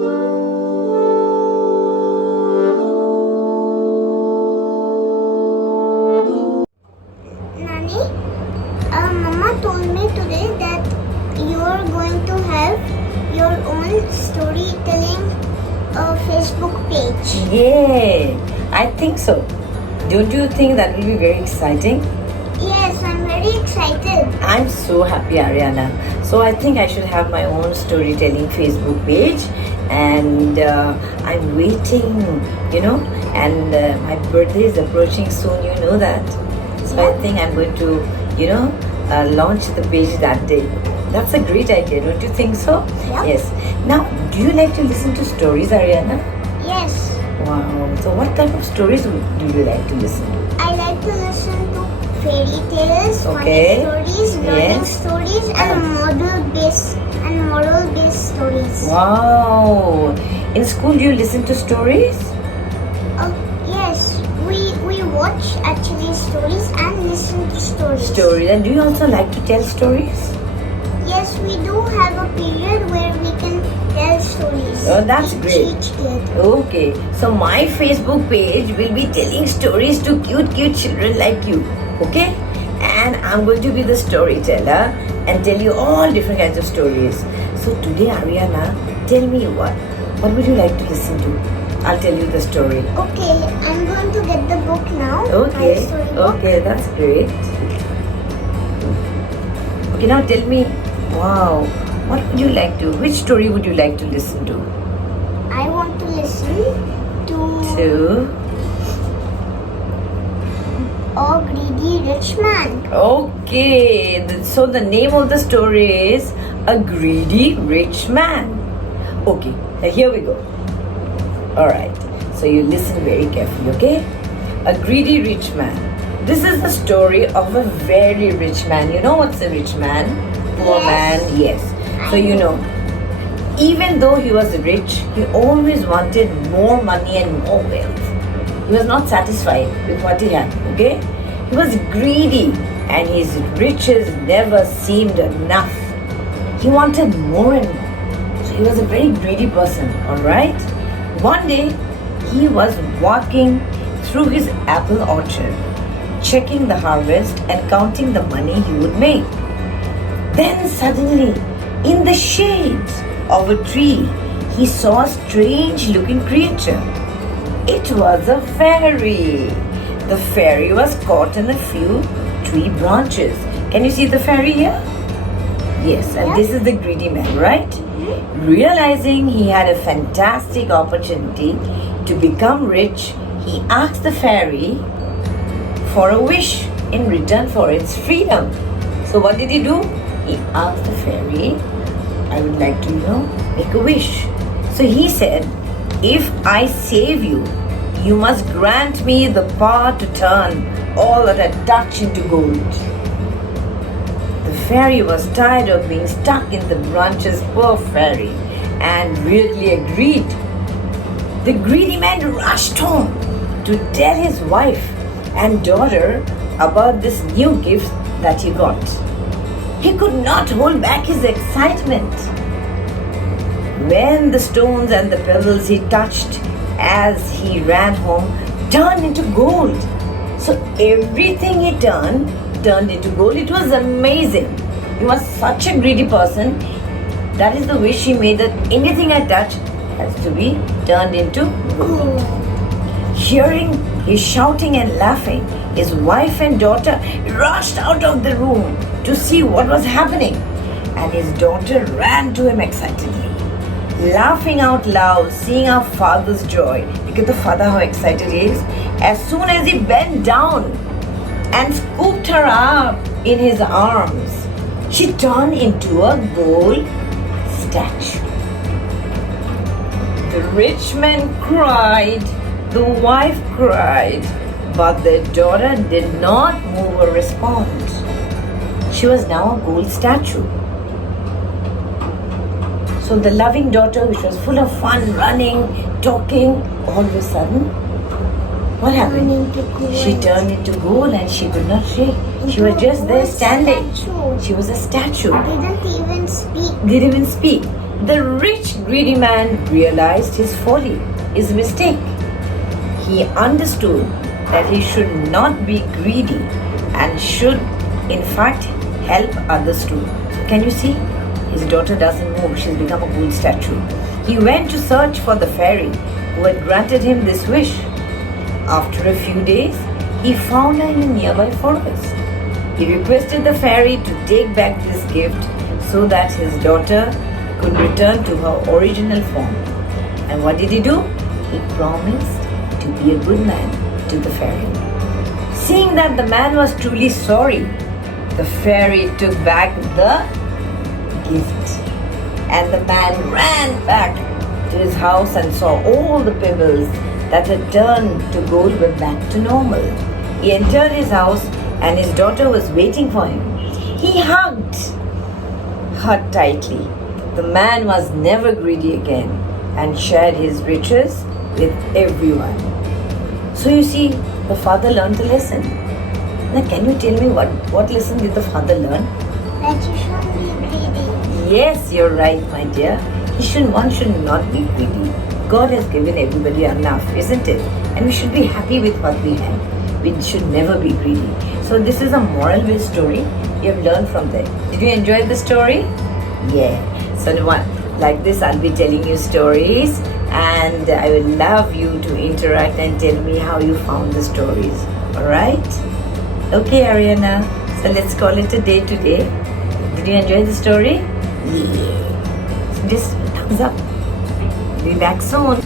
Nani, Mama told me today that you are going to have your own storytelling Facebook page. Yay! I think so. Don't you think that will be very exciting? Yes, I'm very excited. I'm so happy, Ariana. So I think I should have my own storytelling Facebook page, and I'm waiting, and my birthday is approaching soon, you know that. So I think I'm going to, launch the page that day. That's a great idea, don't you think so? Yeah. Yes. Now, do you like to listen to stories, Ariana? Yes, Wow. So what type of stories do you like to listen to? I like to listen to fairy tales, Okay. funny stories, learning Yes. stories, and moral-based stories. Wow. In school, do you listen to stories? Yes, we watch actually stories and listen to stories. Stories. And do you also like to tell stories? Yes, we do have a period where we can tell stories. Oh, that's Each great. kid. Okay. So my Facebook page will be telling stories to cute children like you. Okay? And I'm going to be the storyteller and tell you all different kinds of stories. So today, Ariana, tell me what would you like to listen to? I'll tell you the story. Okay, I'm going to get the book now. Okay. My story book. Okay, that's great. Okay, now tell me, wow, what would you like to, which story would you like to listen to? I want to listen to A Greedy Rich Man. Okay, so the name of the story is A Greedy Rich Man. Okay, now here we go. Alright, so you listen very carefully, okay? A Greedy Rich Man. This is the story of a very rich man. You know what's a rich man? Poor Yes. man, yes. So you know, even though he was rich, he always wanted more money and more wealth. He was not satisfied with what he had, okay? He was greedy and his riches never seemed enough. He wanted more and more. So he was a very greedy person, alright? One day, he was walking through his apple orchard, checking the harvest and counting the money he would make. Then suddenly, in the shades of a tree, he saw a strange looking creature. It was a fairy. The fairy was caught in a few tree branches. Can you see the fairy here? Yes, and Yeah. this is the greedy man, right? Realizing he had a fantastic opportunity to become rich, he asked the fairy for a wish in return for its freedom. So what did he do? He asked the fairy, I would like to, make a wish. So he said, if I save you, you must grant me the power to turn all that I touch into gold. The fairy was tired of being stuck in the branches, poor fairy, and really agreed. The greedy man rushed home to tell his wife and daughter about this new gift that he got. He could not hold back his excitement. When the stones and the pebbles he touched as he ran home turned into gold. So everything he turned into gold. It was amazing. He was such a greedy person. That is the wish he made, that anything I touch has to be turned into gold. Hearing his shouting and laughing, his wife and daughter rushed out of the room to see what was happening, and his daughter ran to him excitedly, laughing out loud, seeing her father's joy. Look at the father, how excited he is. As soon as he bent down and scooped her up in his arms, she turned into a gold statue. The rich man cried, the wife cried, but the daughter did not move or respond. She was now a gold statue. So the loving daughter, which was full of fun, running, talking, all of a sudden, what happened? She turned into gold and she could not shake. She was just there standing. She was a statue. Didn't even speak. Didn't even speak. The rich, greedy man realized his folly, his mistake. He understood that he should not be greedy and should, in fact, help others too. So can you see? His daughter doesn't move. She's become a gold statue. He went to search for the fairy who had granted him this wish. After a few days, he found her in a nearby forest. He requested the fairy to take back this gift so that his daughter could return to her original form. And what did he do? He promised to be a good man to the fairy. Seeing that the man was truly sorry, the fairy took back the gift. And the man ran back to his house and saw all the pebbles that had turned to gold were back to normal. He entered his house and his daughter was waiting for him. He hugged her tightly. The man was never greedy again and shared his riches with everyone. So you see, the father learned a lesson. Now can you tell me what lesson did the father learn? That you shouldn't be greedy. Yes, you're right, my dear. One should not be greedy. God has given everybody enough, isn't it? And we should be happy with what we have. We should never be greedy. So this is a moral-based story. You have learned from that. Did you enjoy the story? Yeah. So like this, I'll be telling you stories, and I will love you to interact and tell me how you found the stories. Alright? Okay, Ariana. So let's call it a day today. Did you enjoy the story? Yeah. So just thumbs up. Be back soon.